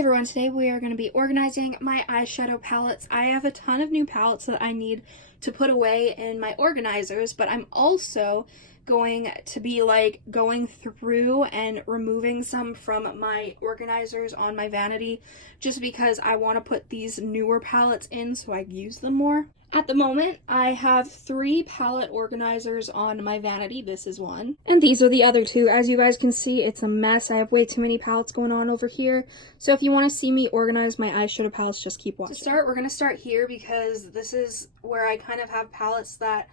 Everyone, today we are going to be organizing my eyeshadow palettes. I have a ton of new palettes that I need to put away in my organizers, but I'm also going to be going through and removing some from my organizers on my vanity just because I want to put these newer palettes in so I use them more. At the moment, I have 3 palette organizers on my vanity. This is one. And these are the other 2. As you guys can see, it's a mess. I have way too many palettes going on over here. So if you want to see me organize my eyeshadow palettes, just keep watching. To start, we're going to start here because this is where I kind of have palettes that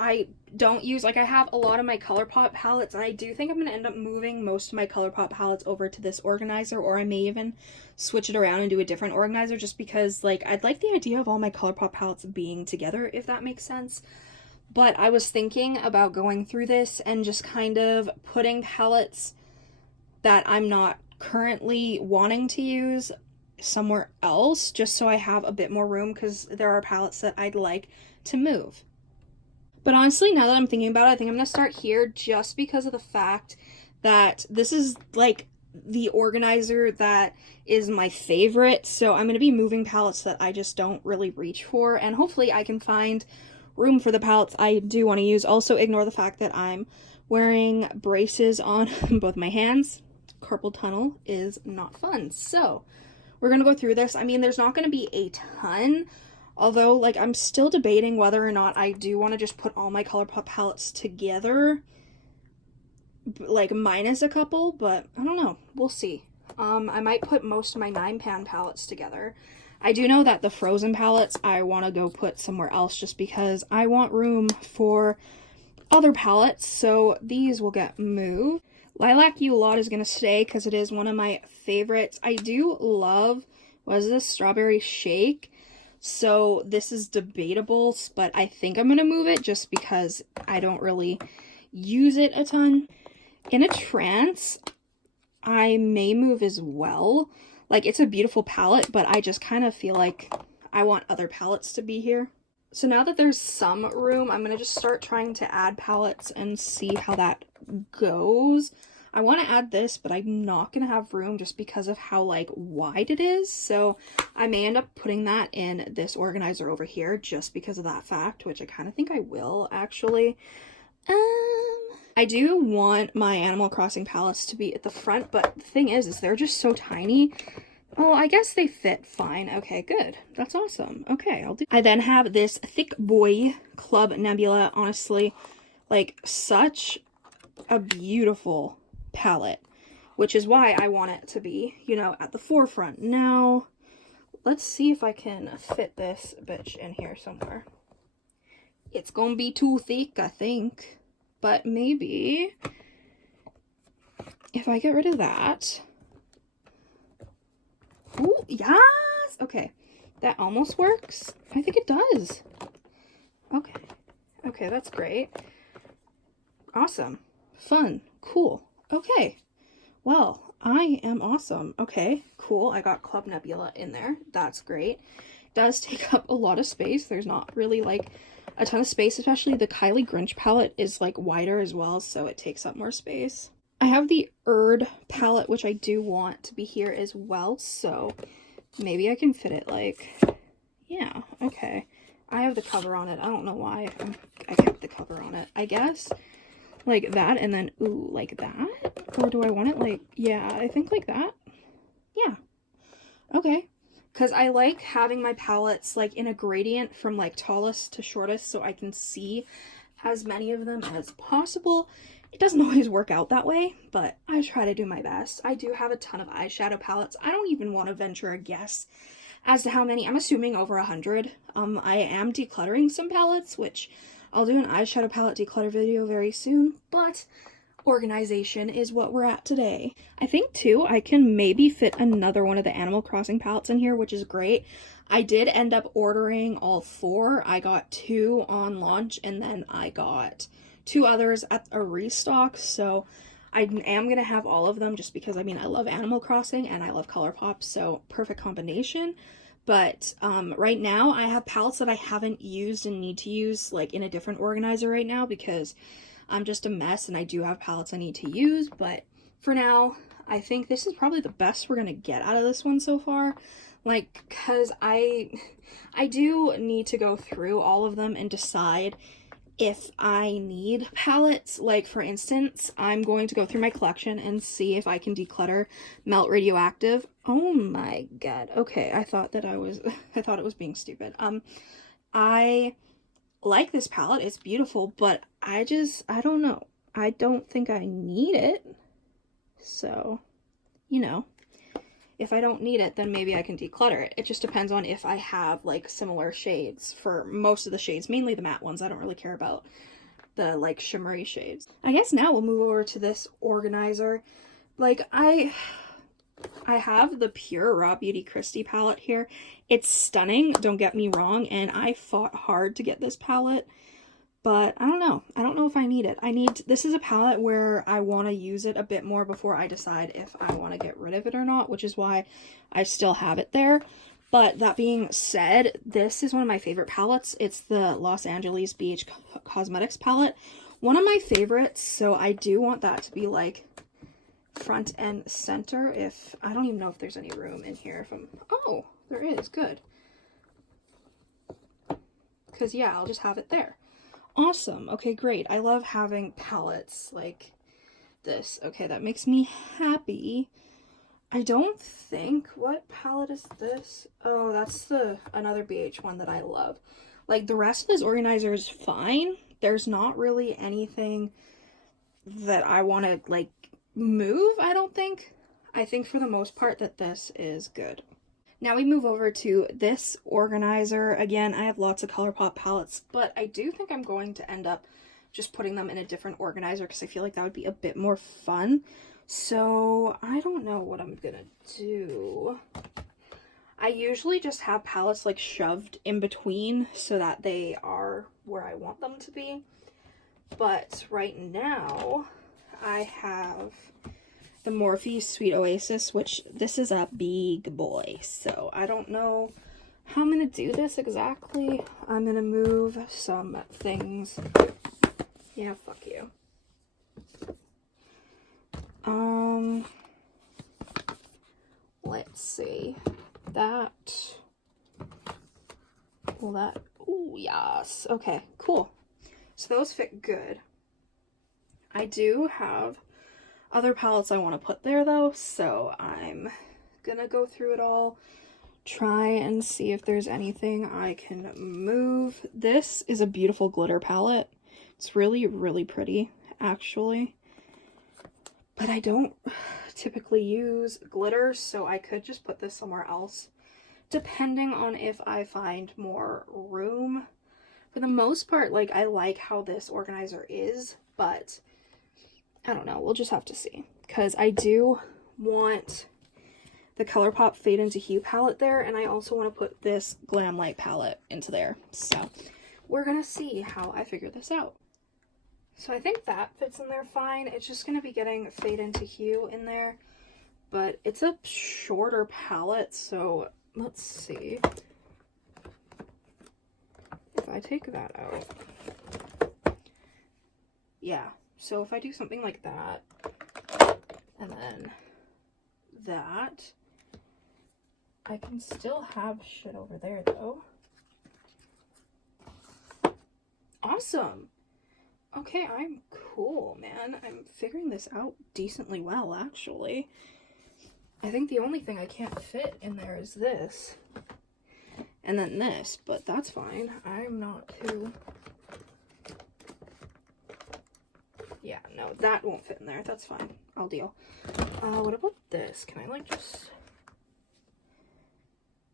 I don't use. Like, I have a lot of my ColourPop palettes, and I do think I'm going to end up moving most of my ColourPop palettes over to this organizer, or I may even switch it around and do a different organizer just because, I'd like the idea of all my ColourPop palettes being together, if that makes sense. But I was thinking about going through this and just kind of putting palettes that I'm not currently wanting to use somewhere else, just so I have a bit more room, because there are palettes that I'd like to move. But honestly, now that I'm thinking about it, I think I'm going to start here just because of the fact that this is, the organizer that is my favorite. So I'm going to be moving palettes that I just don't really reach for. And hopefully I can find room for the palettes I do want to use. Also, ignore the fact that I'm wearing braces on both my hands. Carpal tunnel is not fun. So we're going to go through this. I mean, there's not going to be a ton. Although, I'm still debating whether or not I do want to just put all my ColourPop palettes together, minus a couple, but I don't know. We'll see. I might put most of my 9-pan palettes together. I do know that the Frozen palettes I want to go put somewhere else just because I want room for other palettes, so these will get moved. Lilac You Lot is going to stay because it is one of my favorites. I do love, what is this, Strawberry Shake? So this is debatable, but I think I'm going to move it just because I don't really use it a ton. In a Trance, I may move as well. It's a beautiful palette, but I just kind of feel like I want other palettes to be here. So now that there's some room, I'm going to just start trying to add palettes and see how that goes. I want to add this, but I'm not going to have room just because of how, wide it is. So I may end up putting that in this organizer over here just because of that fact, which I kind of think I will, actually. I do want my Animal Crossing palettes to be at the front, but the thing is they're just so tiny. Oh, I guess they fit fine. Okay, good. That's awesome. Okay, I'll do. I then have this Thick Boy Club Nebula. Honestly, such a beautiful palette, which is why I want it to be, at the forefront. Now, let's see if I can fit this bitch in here somewhere. It's gonna be too thick, I think, but maybe if I get rid of that. Ooh, yes! Okay, that almost works. I think it does. Okay, that's great. Awesome. Fun. Cool. Okay, well, I am awesome. Okay, cool. I got Club Nebula in there. That's great. It does take up a lot of space. There's not really, a ton of space, especially the Kylie Grinch palette is, wider as well, so it takes up more space. I have the Erd palette, which I do want to be here as well, so maybe I can fit it, yeah, okay. I have the cover on it. I don't know why I kept the cover on it, I guess. Like that, and then, ooh, like that? Or do I want it yeah, I think like that. Yeah. Okay. Because I like having my palettes, in a gradient from, tallest to shortest, so I can see as many of them as possible. It doesn't always work out that way, but I try to do my best. I do have a ton of eyeshadow palettes. I don't even want to venture a guess as to how many. I'm assuming over 100. I am decluttering some palettes, which I'll do an eyeshadow palette declutter video very soon, but organization is what we're at today. I think, too, I can maybe fit another one of the Animal Crossing palettes in here, which is great. I did end up ordering all 4. I got 2 on launch, and then I got 2 others at a restock, so I am going to have all of them just because, I love Animal Crossing and I love ColourPop, so perfect combination. But right now I have palettes that I haven't used and need to use in a different organizer right now because I'm just a mess and I do have palettes I need to use. But for now, I think this is probably the best we're gonna get out of this one so far. Like, because I do need to go through all of them and decide if I need palettes. Like, for instance, I'm going to go through my collection and see if I can declutter Melt Radioactive. Oh my god. Okay, I thought it was being stupid. I like this palette. It's beautiful, but I don't know. I don't think I need it. So, you know, if I don't need it, then maybe I can declutter it. It just depends on if I have, like, similar shades for most of the shades, mainly the matte ones. I don't really care about the, like, shimmery shades. I guess now we'll move over to this organizer. Like, I have the Pure Raw Beauty Christie palette here. It's stunning, don't get me wrong, and I fought hard to get this palette. But I don't know. I don't know if I need it. This is a palette where I want to use it a bit more before I decide if I want to get rid of it or not, which is why I still have it there. But that being said, this is one of my favorite palettes. It's the Los Angeles BH Cosmetics palette. One of my favorites, so I do want that to be like front and center. If I don't even know if there's any room in here. Oh, there is. Good. Because yeah, I'll just have it there. Awesome. Okay, great. I love having palettes like this. Okay, that makes me happy. I don't think, what palette is this? Oh, that's another BH one that I love. Like, the rest of this organizer is fine. There's not really anything that I want to, like, move, I don't think. I think for the most part that this is good. Now we move over to this organizer. Again, I have lots of ColourPop palettes, but I do think I'm going to end up just putting them in a different organizer because I feel like that would be a bit more fun. So I don't know what I'm gonna do. I usually just have palettes like shoved in between so that they are where I want them to be. But right now I have the Morphe Sweet Oasis, which this is a big boy, so I don't know how I'm gonna do this exactly. I'm gonna move some things. Yeah, fuck you. Let's see. Oh, yes. Okay, cool. So those fit good. I do have other palettes I want to put there though, so I'm gonna go through it all, try and see if there's anything I can move. This is a beautiful glitter palette. It's really, really pretty, actually. But I don't typically use glitter, so I could just put this somewhere else, depending on if I find more room. For the most part, like, I like how this organizer is, but I don't know, we'll just have to see, because I do want the ColourPop Fade into Hue palette there, and I also want to put this Glam Light palette into there, so we're gonna see how I figure this out. So I think that fits in there fine. It's just gonna be getting Fade into Hue in there, but it's a shorter palette, so let's see. If I take that out, yeah. So if I do something like that, and then that, I can still have shit over there though. Awesome. Okay, I'm cool, man. I'm figuring this out decently well, actually. I think the only thing I can't fit in there is this. And then this, but that's fine. I'm not too... Yeah, no, that won't fit in there. That's fine. I'll deal. What about this? Can I, like, just...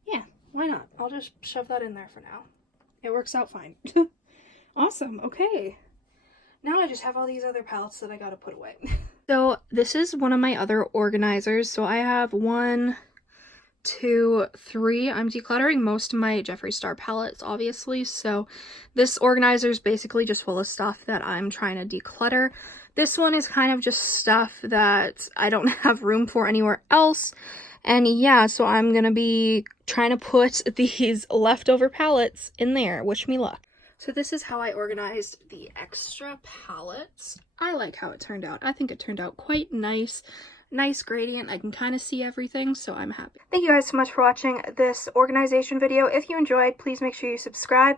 Yeah, why not? I'll just shove that in there for now. It works out fine. Awesome, okay. Now I just have all these other palettes that I gotta put away. So this is one of my other organizers. So I have 1, 2, 3. I'm decluttering most of my Jeffree Star palettes, obviously. So this organizer is basically just full of stuff that I'm trying to declutter. This one is kind of just stuff that I don't have room for anywhere else. And yeah, so I'm gonna be trying to put these leftover palettes in there. Wish me luck. So this is how I organized the extra palettes. I like how it turned out. I think it turned out quite nice. nice gradient. I can kind of see everything, so I'm happy. Thank you guys so much for watching this organization video. If you enjoyed, please make sure you subscribe.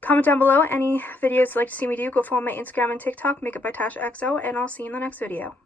Comment down below any videos you'd like to see me do. Go follow my Instagram and TikTok, Makeup by TashaXO, and I'll see you in the next video.